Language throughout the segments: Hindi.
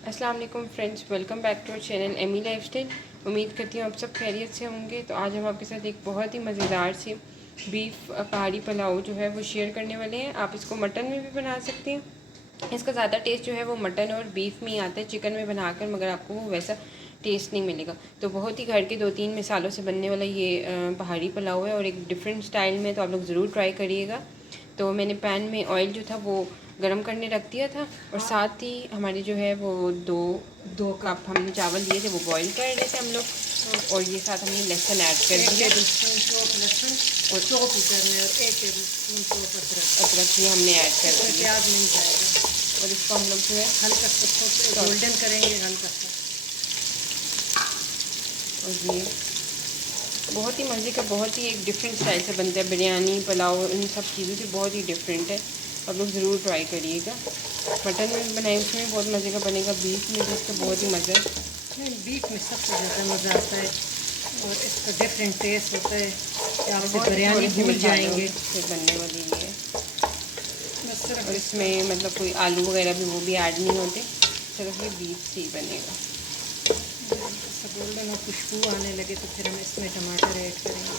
अस्सलाम वालेकुम friends, welcome back to our channel Amy lifestyle. उम्मीद करती हूँ आप सब खैरियत से होंगे। तो आज हम आपके साथ एक बहुत ही मज़ेदार सी बीफ पहाड़ी पुलाव जो है वो शेयर करने वाले हैं। आप इसको मटन में भी बना सकते हैं। इसका ज़्यादा टेस्ट जो है वो मटन और बीफ में ही आता है, चिकन में बनाकर मगर आपको वो वैसा टेस्ट नहीं मिलेगा। तो बहुत ही घर के 2-3 मिसालों से बनने वाला ये पहाड़ी पुलाव है और एक डिफरेंट स्टाइल में, तो आप लोग ज़रूर ट्राई करिएगा। तो मैंने पैन में ऑयल जो था वो गरम करने रख दिया था और साथ ही हमारे जो है वो दो कप हमने चावल लिए थे वो बॉईल कर रहे थे हम लोग। और ये साथ हमने लहसुन ऐड कर दिया, लहसुन और चॉप करने और 1 टेबलस्पून चॉप अदरक भी हमने ऐड कर दिया। प्याज नहीं जाएगा और इसको हम लोग जो है हल्का सा गोल्डन करेंगे हल्का सा। और ये बहुत ही मज़े का, बहुत ही एक डिफरेंट स्टाइल से बनता है। बिरयानी पुलाव इन सब चीज़ों से बहुत ही डिफरेंट है। आप लोग ज़रूर ट्राई करिएगा। मटन में बनाए उसमें बहुत मज़े का बनेगा, बीफ में भी इसका बहुत ही मज़ा है। नहीं, बीफ में सबसे ज़्यादा मज़ा आता है और इसका डिफरेंट टेस्ट होता है कि आप बिरयानी भूल जाएंगे बनने वाली है। बस सिर्फ और इसमें मतलब कोई आलू वगैरह भी वो भी ऐड नहीं होते, सिर्फ ये बीफ से ही बनेगा। गोल्डन और खुशबू आने लगे तो फिर हम इसमें टमाटर ऐड करेंगे।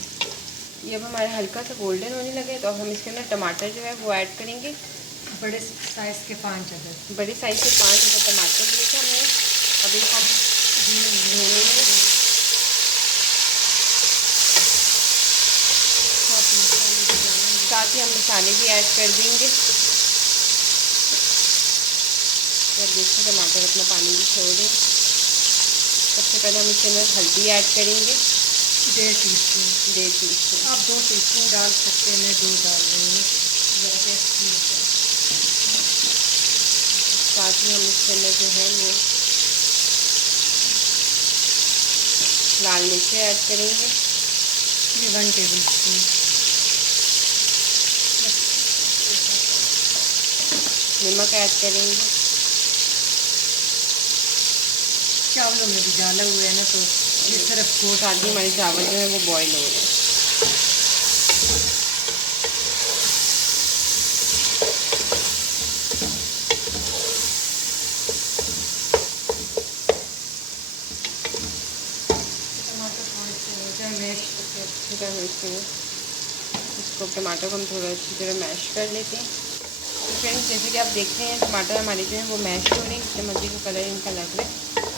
ये अब हमारे हल्का सा गोल्डन होने लगे तो अब हम इसके अंदर टमाटर जो है वो ऐड करेंगे। बड़े साइज़ के 5 अदद, बड़े साइज़ के 5 अदद टमाटर लिए थे हमने। अभी हम धोने में साथ ही हम मसाले भी ऐड कर देंगे। और देखिए टमाटर अपना पानी भी छोड़ दें। सबसे पहले हम इसके अंदर हल्दी ऐड करेंगे 1.5 टीस्पून। आप 2 टीस्पून डाल सकते हैं, मैं 2 डाल रही हूँ, ज़रा टेस्ट होता है। साथ ही हम इसके अंदर जो है वो लाल मिर्च ऐड करेंगे, ये 1 टेबलस्पून। नमक ऐड करेंगे। चावलों में भी डाला हुआ है ना, तो ये सिर्फ साथ ही हमारे चावल जो है वो बॉईल हो रहे हैं। टमाटर थोड़े से हो जाए मैश करके इसको टमाटर को हम थोड़ा अच्छी तरह मैश कर लेते हैं। तो फ्रेंड्स, जैसे कि आप देख रहे हैं टमाटर हमारे जो है वो मैश हो रहे हैं, इससे मज़े का कलर इनका लग रहा है।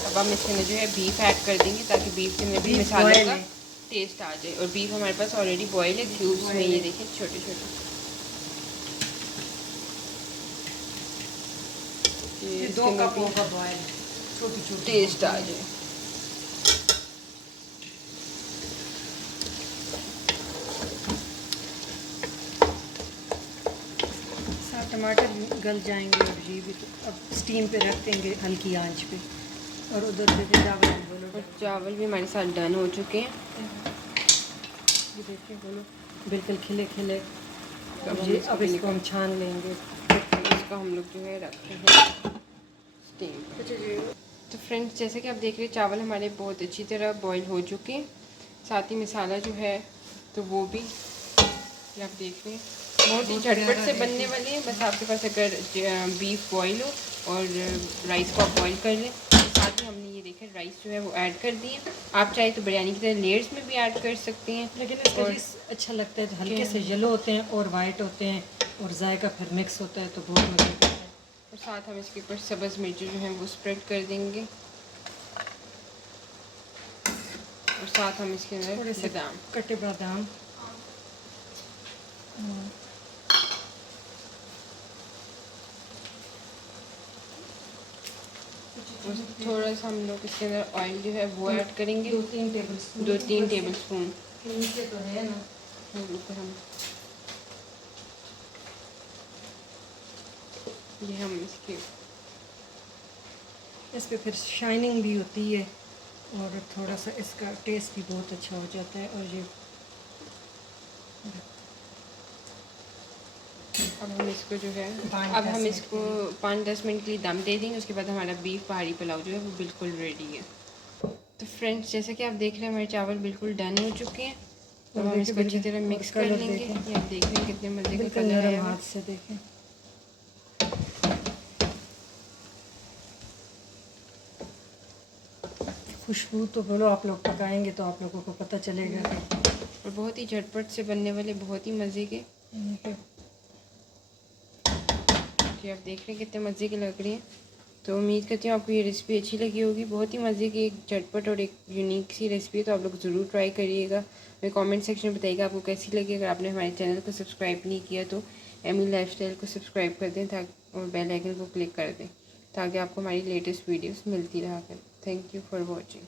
अब हम इसके अंदर जो है बीफ ऐड कर देंगे ताकि बीफ के अंदर भी मसाले का टेस्ट आ जाए। और बीफ हमारे पास ऑलरेडी बॉयल है क्यूब्स में, ये देखिए छोटे छोटे। ये 2 कप होगा बॉयल, छोटी छोटी टेस्ट आ जाए। टमाटर गल जाएंगे और ये भी तो अब स्टीम पे रख देंगे हल्की आंच पे। और उधर से चावल भी हमारे साथ डन हो चुके हैं। ये देखिए बोलो बिल्कुल खिले खिले। अब इसको हम छान लेंगे। इसको हम लोग जो है रखते हैं स्टीम। तो फ्रेंड्स, जैसे कि आप देख रहे हैं चावल हमारे बहुत अच्छी तरह बॉईल हो चुके हैं। साथ ही मसाला जो है तो वो भी आप देख रहे हैं बहुत ही झटपट से बनने वाले हैं। बस आपके पास अगर बीफ बॉईल हो और राइस को आप बॉईल कर लें। साथ ही हमने ये देखें राइस जो है वो ऐड कर दिए। आप चाहे तो बिरयानी की तरह लेयर्स में भी ऐड कर सकते हैं, लेकिन इसका अच्छा लगता है तो हल्के से येलो होते हैं और वाइट होते हैं और जायका फिर मिक्स होता है तो बहुत मज़ा आता है। और साथ हम इसके ऊपर सब्ज़ मिर्ची जो है वो स्प्रेड कर देंगे। और साथ हम इसके अंदर बादाम, कटे बादाम, और थोड़ा सा हम लोग इसके अंदर ऑयल जो है वो ऐड करेंगे 2-3 टेबल स्पून। नीचे तो है ना, ऊपर हम ये हम इसके इस पे फिर शाइनिंग भी होती है और थोड़ा सा इसका टेस्ट भी बहुत अच्छा हो जाता है। और ये अब हम इसको जो है अब हम इसको 5-10 मिनट के लिए दम दे देंगे। उसके बाद हमारा बीफ पहाड़ी पुलाव जो है वो बिल्कुल रेडी है। तो फ्रेंड्स, जैसे कि आप देख रहे हैं हमारे चावल बिल्कुल डन हो चुके हैं। तो हम इसको अच्छी तरह मिक्स कर लेंगे। ये आप देख रहे हैं कितने मज़े का कलर है। हाथ से देखें, खुशबू तो बोलो, आप लोग पकाएंगे तो आप लोगों को पता चलेगा और बहुत ही झटपट से बनने वाले, बहुत ही मज़े के। कि कि आप देख रहे हैं कितने मज़े की लग रही हैं। तो उम्मीद करती हूँ आपको ये रेसिपी अच्छी लगी होगी। बहुत ही मज़े की एक झटपट और एक यूनिक सी रेसिपी है, तो आप लोग ज़रूर ट्राई करिएगा। मेरे कमेंट सेक्शन में बताइएगा आपको कैसी लगी। अगर आपने हमारे चैनल को सब्सक्राइब नहीं किया तो एमी लाइफस्टाइल को सब्सक्राइब कर दें ताकि और बेल आइकन को क्लिक कर दें ताकि आपको हमारी लेटेस्ट वीडियोस मिलती रहा करें। Thank you for watching.